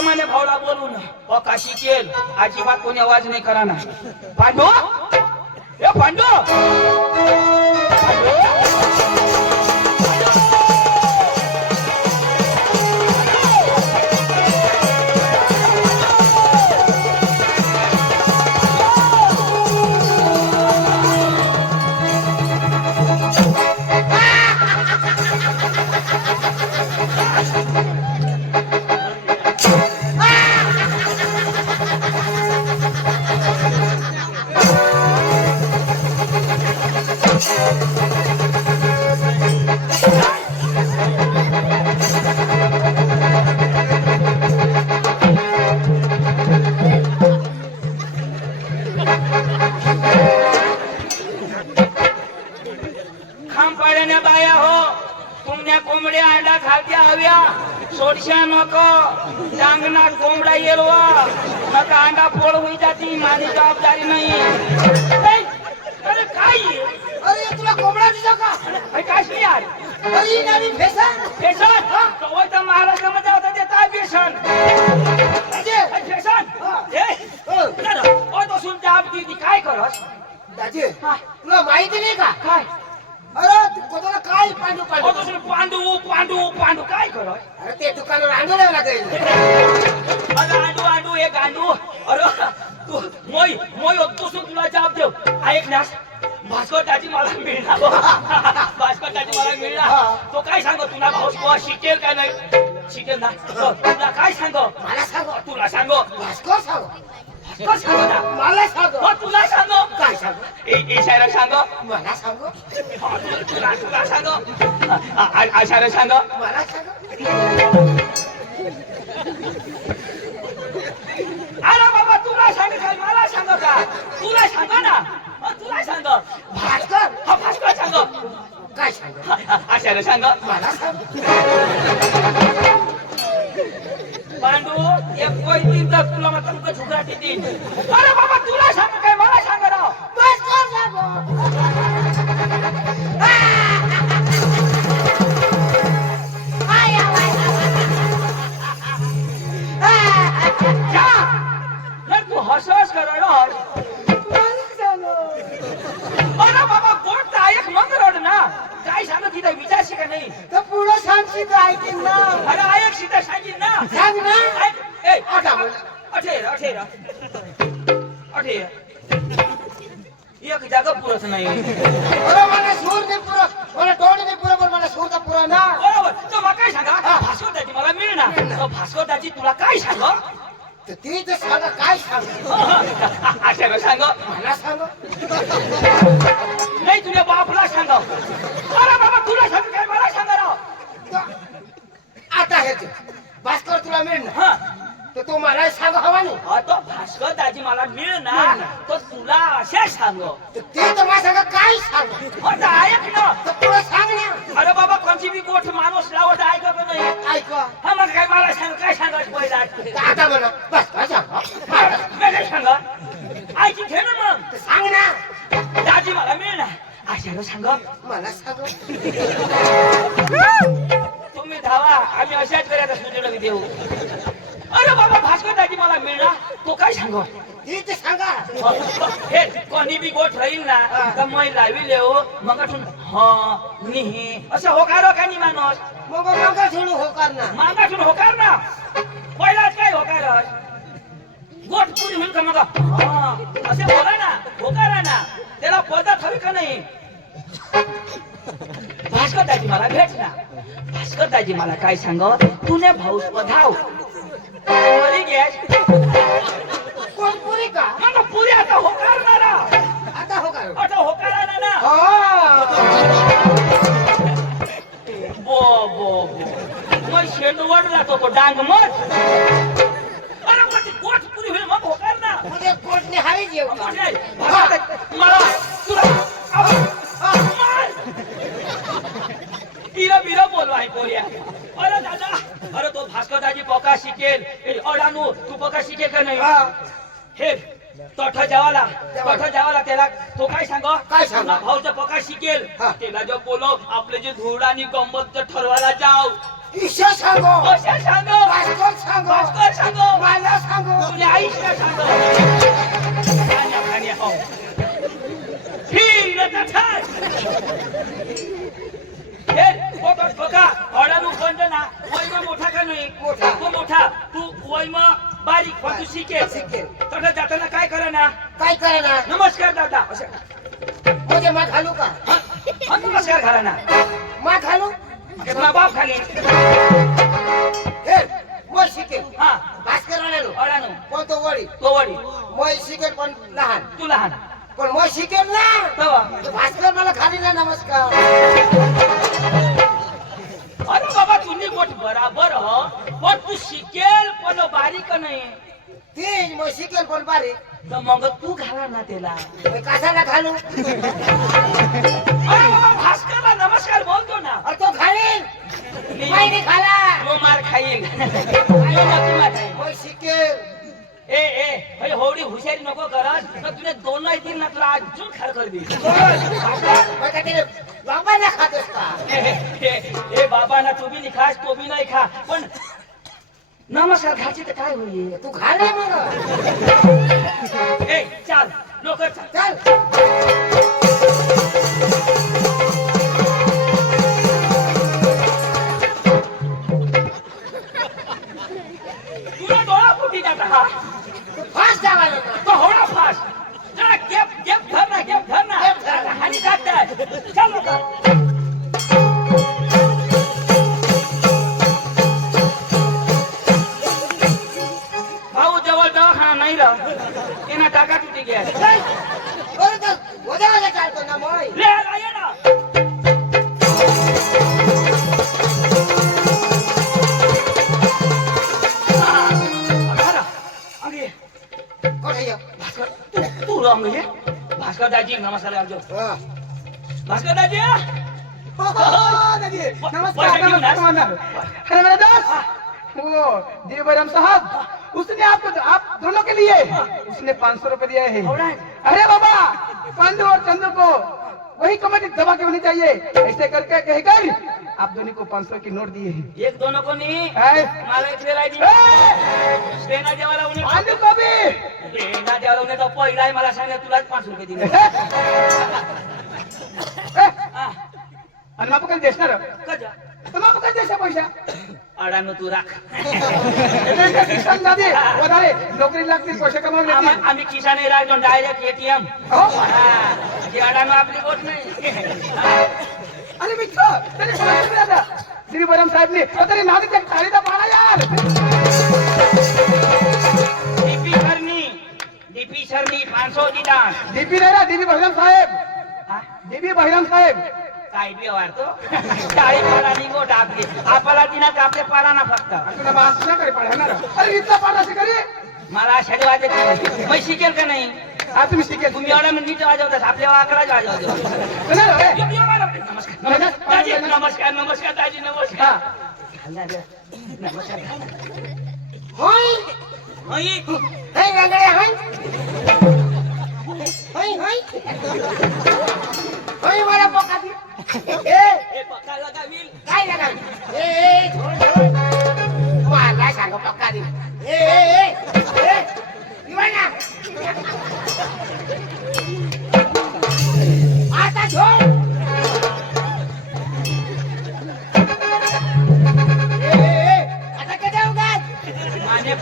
त्याप्रमाणे भावला बोलून पका शिकेल अजिबात कोणी आवाज नाही करा ना पांडू ए पांडू बाया हो तुमने कोंबड्या अंडा खात्या हव्या सोडशा नको डांगना कोंबडा येलवा नका अंडा फोड होई जाती माझी जबाबदारी नाही अरे काय अरे तुला कोंबडा दिसा का अरे काश्मी यार अरे नवी फेसन फेसन तो तर महाराष्ट्रामध्ये होता देता फेसन दाजे फेसन ए ओ तो सुनते आप दीदी काय करस दाजे तुला माहिती नाही का काय अरे तू कोणाला काय पांडू पांडू ओ तो पांडू पांडू पांडू काय करस अरे ते दुकानावर आणलं लागेल अरे आंडू आंडू एक आंडू अरे तू मोय मोय तो तुला जबाब देव ऐक ना भास्कर त्याची मला मिळणार भास्कर त्याची मला मिळणार तो काय सांग तुला भाऊ शिकेल का नाही शिकेल ना तुला काय सांग मला सांग तुला सांग भास्कर सांग भास्कर सांग ना मला सांग तुला सांग काय सांग इशारा सांग मला सांग तुला सांग इशारा सांग मला सांग अरे बाबा तुला सांग काय मला सांग का तुला सांग ना तुला सांग भास्कर हा भास्कर सांग काय सांग आशाला सांग मला सांग पांडू एक कोई तर तुला मात्र तुझं झुकराटी देईन अरे बाबा तुला सांग काय मला सांग राव भास्कर सांग तू हसस कर अरे बाबा गोट तर ऐक मग रड ना काय सांग तिथं विचारशी का नाही तर पुढं सांगशील तर ऐकीन ना अरे ऐक सीधा सांगीन ना सांग ना ए आता बोल अठेर अठेर अठेर एक जागा पुरत नाही अरे मला सूर नाही पुरं मला तोंड नाही पुरं पण मला सूर तर पुरं ना बरोबर तो मग काय सांगा भास्कर दाजी मला मिळणार भास्कर दाजी तुला काय सांग तर ती तर सांगा काय सांग आशाला सांग मला सांग नाही तुझ्या बापला सांग अरे बाबा तुला सांग काय मला सांग राव आता हे ते. भास्कर तुला मिळणार हा तर तू मला सांग हवा नाही तो भास्कर दाजी मला मिळणार तो तुला अशा सांग तर ते तर मला सांगा काय सांग आता ऐक ना तर तुला सांग ना अरे बाबा कोणची बी गोठ माणूस लावत ऐकत नाही ऐक हा मग काय मला सांग काय सांगायचं पहिला तर आता म्हणा भास्कर सांग काय सांग ऐकी घे ना मग तर सांग ना दाजी मला मिळणार आशाला सांग मला सांग तुम्ही धावा आम्ही अशाच करायचा सुचना देऊ अरे बाबा भास्कर दाजी मला मिळणार तो काय सांग ती तर सांगा हे कोणी बी गोठ राहील ना तर मै लावी लेव मग निही असं होकार का नाही माणूस मग मागा सोडू होकार ना मागातून होकार ना पहिलाच काय होकार गोठ पुरी होईल का मग असे बोला ना होकारा ना त्याला पद्धत हवी का नाही भास्कर दाजी मला भेट ना भास्कर दाजी मला काय सांग तुने भाऊस पधाव पुरी गॅस कोण पुरी का मग पुरी आता होकारणारा आता होकार आता होकारा ना बो बो मग शेंडवड राहतो तो डांग मत अरे मग ती गोठ पुरी होईल मग होकार ना उद्या कोर्टने हारीच येऊ का? मला तुला बिरा बिरा बोलवाय पोरिया अरे दादा अरे तो भास्कर दाजी पका शिकेल अडानू तू पका शिकेल का नाही हे तोठ जेवाला त्याला तो काय सांग भाऊचा पका शिकेल त्याला जो बोलो आपले जे धूळ आणि गंमत ठरवायला जाव ईशा सांगो भास्कर सांग खाण्या हो फिरत थाय बघा ऑर्डर बंद ना वैमा मोठा का नाही मोठा. तो मोठा तू वैमा बारीक पण तू शिकेल तर जाताना काय करा ना काय करा ना नमस्कार दादा असं म्हणजे मा घालू का हा, नमस्कार घाला ना मा घालू कितना बाप खाली हे मग शिकेल हा भास्कर आणालो ऑर्डर पण तो वडी तो वडी मग शिकेल पण लहान तू लहान पण मग शिकेल ना तवा तो भास्कर मला खाली ना नमस्कार अरे बाबा तुम्ही गोट बराबर हो पण तू शिकेल पण बारीक नाही ती मग शिकेल पण बारीक तर मग तू घाला ना त्याला मग कशाला घालू अरे बाबा भास्करला नमस्कार बोलतो ना अरे तो घालील माहिती खाला तो मार खाईल तो नक्की मार खाईल. मग शिकेल ए होडी हुशारी नको करत तर तुला दोन येतील ना तुला अजून खार कर देईल मग काय तिने बाबाला खातोस का ए बाबा ना तू बी नाही खास तो बी नाही खा पण नमस्कार खायची तर काय होईल तू घाल रे मग ए चाल लवकर चाल चल तुला डोळा फुटी जाता हा तू फास्ट जावायला ना तो होडा फास जरा गेप धर ना गेप धर ना. हानी टाकतात चल लवकर भाऊ जवळ दवाखाना नाही राह त्यांना टाका तुझी गॅस बरं तर वजा चालतो ना मग ले आला ये ना आला. अगे कोठे ये भास्कर तू रंग ये भास्कर दाजी नमस्कार आजो भास्कर दाजी दादी नमस्कार अरे मेरे दोस्त वो जी बैरम साहब उसने आपको आप दोनों के लिए उसने 500 रुपए दिए हैं अरे बाबा पंडू और चंदू को वही कमेटी दबा के होनी चाहिए ऐसे करके कहकर आप दोनों को 500 की नोट दिए हैं एक दोनों को नहीं है? मला एक दिलाय दी स्टेना जेवायला उन्हें पांडू को भी स्टेना जेवायला उन्हें तो पहिला आहे मला सांगितलं तुलाच 5 रुपये दिले हा, आणि माप कधी देणार कजा माप कधी देशा पैसा अडानो तू राख किसान दादी વધારે नोकरी लागतील पैसे कमावले आम्ही किसाने राखतो डायरेक्ट एटीएम हो जे अडानो आपली गोट नाही अरे मित्र तरी कोणाला मिळाला श्री बरम साहेब ने तरी नादी त्या खालीचा पाडा यार डीपी शर्मी 500 दिदान डीपी नाही ना डीपी बहिरम साहेब डीपी बहिरम साहेब काय बी वारतो चाळी पाडानी गोट आपली आपला दिनात आपले पाडा ना फक्त तुला बास ना करे पाडणार अरे इथला पाडा शिकारी मला आषाढी वाजत मी शिकेल का नाही हा तुम्ही शिकेल तुम्ही एवढ्या नीट वाजवतात आपल्या वाकडाच वाजवतो नमस्कार नमस्कार नमस्कार दाजी नमस्कार नमस्कार होय होय हे गंगडे होय होय होय होय मला पोका दी ए पकाला का विल काय लागल मला सांग पोका दी इवाना आता झोड आता कधी उगाच माने